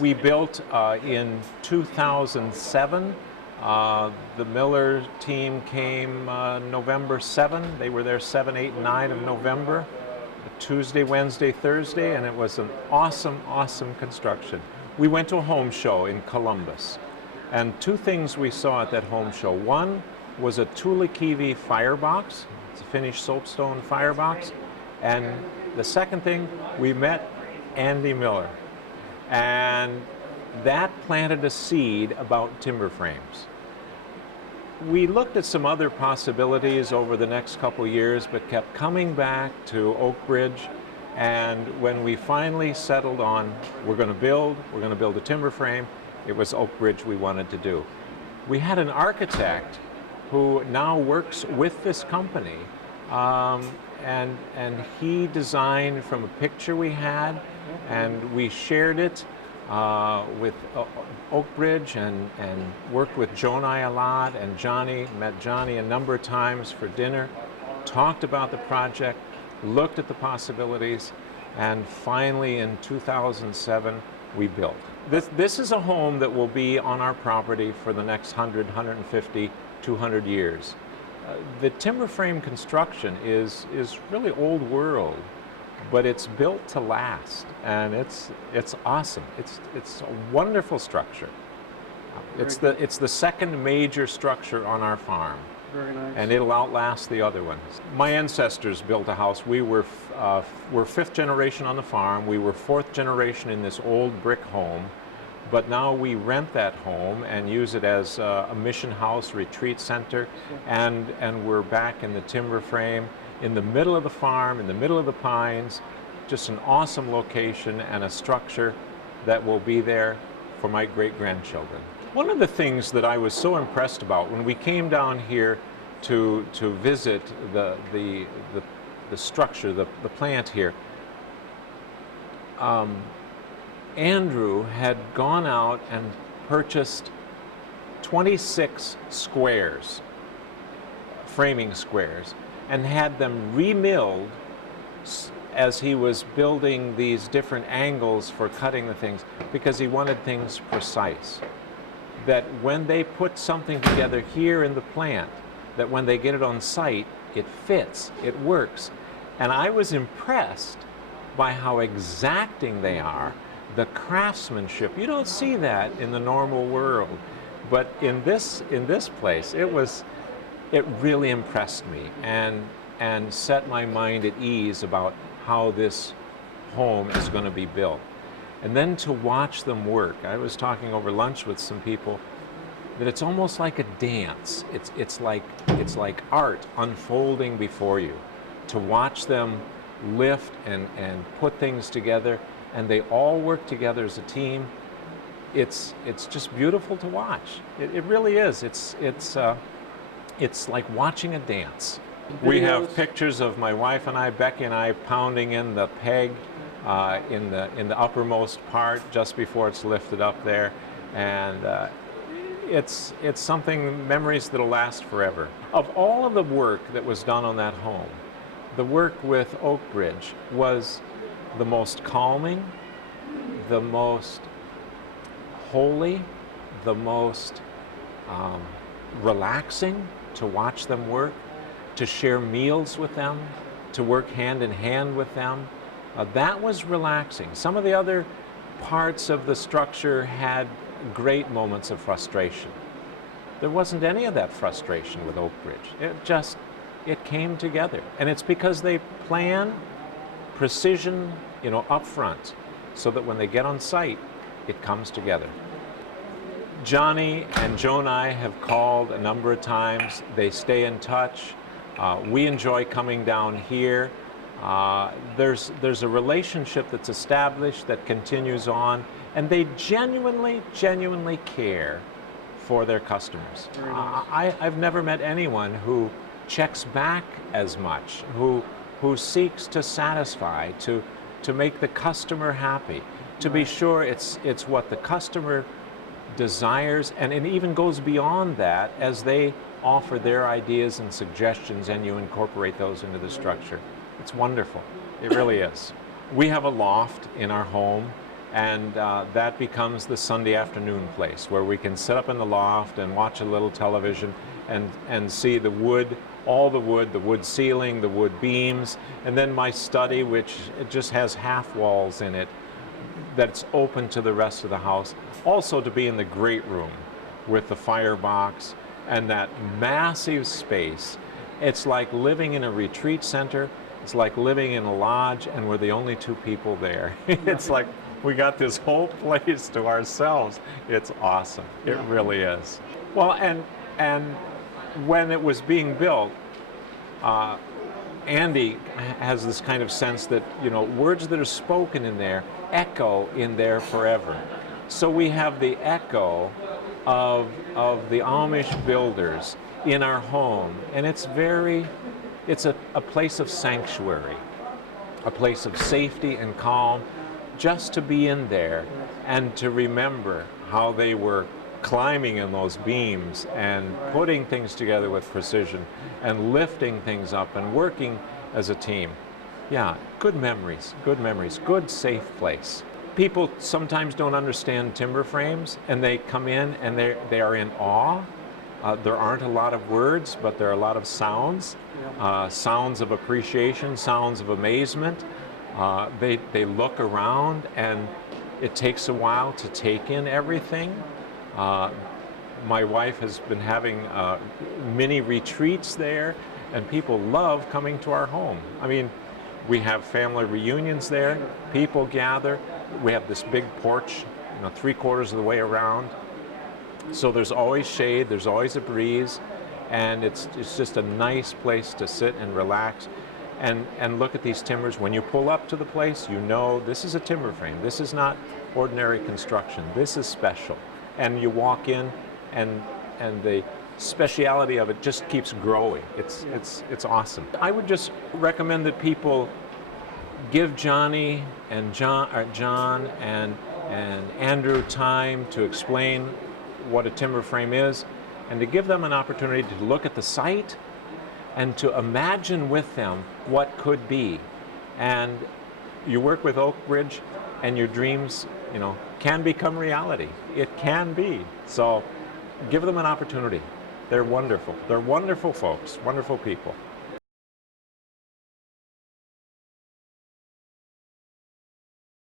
We built in 2007. The Miller team came November 7. They were there 7, 8, and 9 of November, Tuesday, Wednesday, Thursday, and it was an awesome, awesome construction. We went to a home show in Columbus, and two things we saw at that home show. One was a Tulikivi firebox. It's a finished soapstone firebox. And the second thing, we met Andy Miller. And that planted a seed about timber frames. We looked at some other possibilities over the next couple years, but kept coming back to Oakbridge. And when we finally settled on, we're going to build a timber frame, it was Oakbridge we wanted to do. We had an architect who now works with this company, and he designed from a picture we had, and we shared it with Oakbridge and worked with Joe and I a lot, and met Johnny a number of times for dinner, talked about the project, looked at the possibilities, and finally in 2007 we built. This is a home that will be on our property for the next 100, 150, 200 years. The timber frame construction is really old world, but it's built to last, and it's awesome. It's a wonderful structure. It's the second major structure on our farm. Very nice. And it'll outlast the other ones. My ancestors built a house. We're fifth generation on the farm. We were fourth generation in this old brick home, but now we rent that home and use it as a mission house, retreat center, and we're back in the timber frame, in the middle of the farm, in the middle of the pines. Just an awesome location and a structure that will be there for my great-grandchildren. One of the things that I was so impressed about when we came down here to visit the structure, the plant here, Andrew had gone out and purchased 26 squares, framing squares, and had them remilled as he was building these different angles for cutting the things, because he wanted things precise. That when they put something together here in the plant, that when they get it on site, it fits, it works. And I was impressed by how exacting they are, the craftsmanship. You don't see that in the normal world, but in this place, it really impressed me and set my mind at ease about how this home is going to be built. And then to watch them work. I was talking over lunch with some people that it's almost like a dance. It's like art unfolding before you. To watch them lift and put things together, and they all work together as a team. It's just beautiful to watch. It really is. It's like watching a dance. We have pictures of my wife and I, Becky and I, pounding in the peg in the uppermost part just before it's lifted up there, and it's something, memories that'll last forever. Of all of the work that was done on that home, the work with Oakbridge was the most calming, the most holy, the most relaxing to watch them work, to share meals with them, to work hand in hand with them. That was relaxing. Some of the other parts of the structure had great moments of frustration. There wasn't any of that frustration with Oakbridge. It came together. And it's because they plan precision, up front, so that when they get on site, it comes together. Johnny and Joe and I have called a number of times. They stay in touch. We enjoy coming down here. There's a relationship that's established that continues on, and they genuinely care for their customers. I've never met anyone who checks back as much, who seeks to satisfy, to make the customer happy, to be sure it's what the customer desires, and it even goes beyond that as they offer their ideas and suggestions and you incorporate those into the structure. It's wonderful. It really is. We have a loft in our home, And that becomes the Sunday afternoon place where we can sit up in the loft and watch a little television and see the wood, all the wood ceiling, the wood beams, and then my study, which it just has half walls in it that's open to the rest of the house. Also to be in the great room with the firebox and that massive space. It's like living in a retreat center. It's like living in a lodge and we're the only two people there. It's like we got this whole place to ourselves. It's awesome. It really is. Well, and when it was being built, Andy has this kind of sense that, you know, words that are spoken in there echo in there forever. So we have the echo of the Amish builders in our home, and it's a place of sanctuary, a place of safety and calm, just to be in there and to remember how they were climbing in those beams and putting things together with precision and lifting things up and working as a team. Yeah, good memories, good safe place. People sometimes don't understand timber frames and they come in and they are in awe. There aren't a lot of words, but there are a lot of sounds, sounds of appreciation, sounds of amazement. They look around and it takes a while to take in everything. My wife has been having mini retreats there, and people love coming to our home. I mean, we have family reunions there, people gather. We have this big porch, you know, 3/4 of the way around. So there's always shade, there's always a breeze, and it's just a nice place to sit and relax and look at these timbers. When you pull up to the place, you know this is a timber frame. This is not ordinary construction. This is special. And you walk in and the speciality of it just keeps growing. It's awesome. I would just recommend that people give John and Andrew time to explain what a timber frame is, and to give them an opportunity to look at the site and to imagine with them what could be. And you work with Oakbridge and your dreams, you know, can become reality. It can be. So give them an opportunity. They're wonderful. They're wonderful folks, wonderful people.